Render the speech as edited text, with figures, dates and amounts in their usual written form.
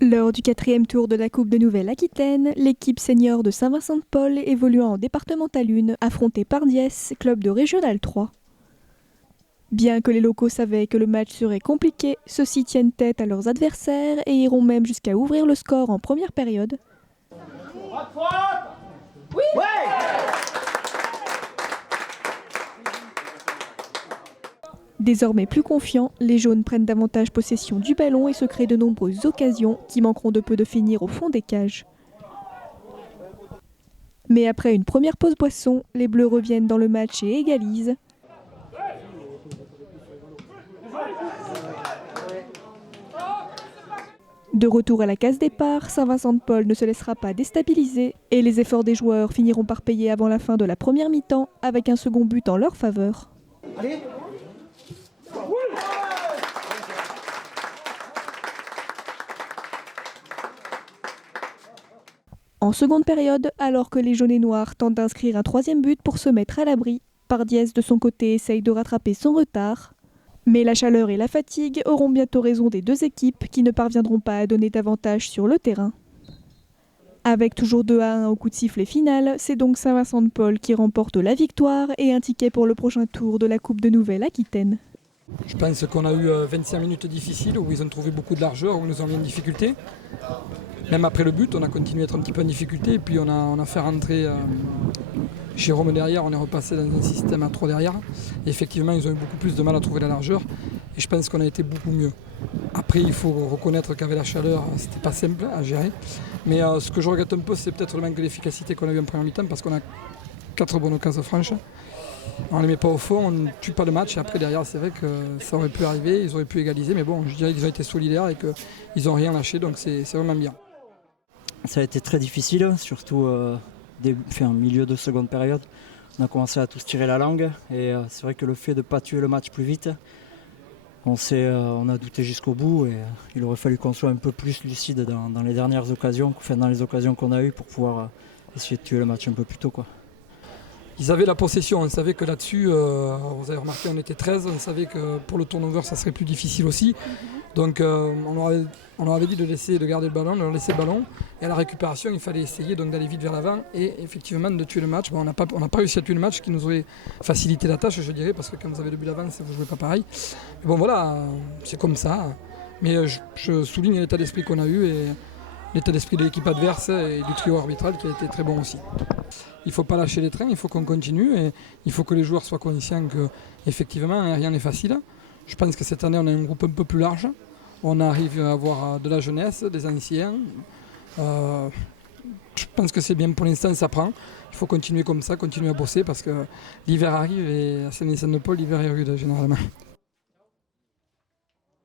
Lors du 4e tour de la Coupe de Nouvelle-Aquitaine, l'équipe senior de Saint-Vincent-de-Paul évoluant en départemental 1 affrontait Pardiès, club de régional 3. Bien que les locaux savaient que le match serait compliqué, ceux-ci tiennent tête à leurs adversaires et iront même jusqu'à ouvrir le score en première période. Oui. Ouais. Désormais plus confiants, les jaunes prennent davantage possession du ballon et se créent de nombreuses occasions qui manqueront de peu de finir au fond des cages. Mais après une première pause boisson, les bleus reviennent dans le match et égalisent. De retour à la case départ, Saint-Vincent-de-Paul ne se laissera pas déstabiliser et les efforts des joueurs finiront par payer avant la fin de la première mi-temps avec un second but en leur faveur. Allez. En seconde période, alors que les jaunes et noirs tentent d'inscrire un troisième but pour se mettre à l'abri, Pardiès de son côté essaye de rattraper son retard. Mais la chaleur et la fatigue auront bientôt raison des deux équipes qui ne parviendront pas à donner davantage sur le terrain. Avec toujours 2-1 au coup de sifflet final, c'est donc Saint-Vincent-de-Paul qui remporte la victoire et un ticket pour le prochain tour de la Coupe de Nouvelle-Aquitaine. Je pense qu'on a eu 25 minutes difficiles où ils ont trouvé beaucoup de largeur, où ils nous ont mis en difficulté. Même après le but, on a continué à être un petit peu en difficulté et puis on a fait rentrer Jérôme derrière, on est repassé dans un système à 3 derrière. Et effectivement, ils ont eu beaucoup plus de mal à trouver la largeur et je pense qu'on a été beaucoup mieux. Après, il faut reconnaître qu'avec la chaleur, c'était pas simple à gérer. Mais ce que je regrette un peu, c'est peut-être le manque d'efficacité qu'on a eu en première mi-temps parce qu'on a 4 bonnes occasions franches. On ne les met pas au fond, on ne tue pas le match. Et après, derrière, c'est vrai que ça aurait pu arriver, ils auraient pu égaliser. Mais bon, je dirais qu'ils ont été solidaires et qu'ils n'ont rien lâché, donc c'est vraiment bien. Ça a été très difficile, surtout milieu de seconde période. On a commencé à tous tirer la langue et c'est vrai que le fait de ne pas tuer le match plus vite, on a douté jusqu'au bout et il aurait fallu qu'on soit un peu plus lucide dans les dernières occasions, dans les occasions qu'on a eues pour pouvoir essayer de tuer le match un peu plus tôt, quoi. Ils avaient la possession, on savait que là-dessus, vous avez remarqué, on était 13, on savait que pour le turnover, ça serait plus difficile aussi. Donc on leur avait dit de garder le ballon, de leur laisser le ballon. Et à la récupération, il fallait essayer donc d'aller vite vers l'avant et effectivement de tuer le match. Bon, on n'a pas réussi à tuer le match, ce qui nous aurait facilité la tâche, je dirais, parce que quand vous avez le but d'avance, vous ne jouez pas pareil. Mais bon voilà, c'est comme ça. Mais je souligne l'état d'esprit qu'on a eu et l'état d'esprit de l'équipe adverse et du trio arbitral qui a été très bon aussi. Il ne faut pas lâcher les trains, il faut qu'on continue et il faut que les joueurs soient conscients qu'effectivement rien n'est facile. Je pense que cette année on a un groupe un peu plus large. On arrive à avoir de la jeunesse, des anciens. Je pense que c'est bien pour l'instant, ça prend. Il faut continuer comme ça, continuer à bosser parce que l'hiver arrive et à Saint-Vincent-de-Paul, l'hiver est rude généralement.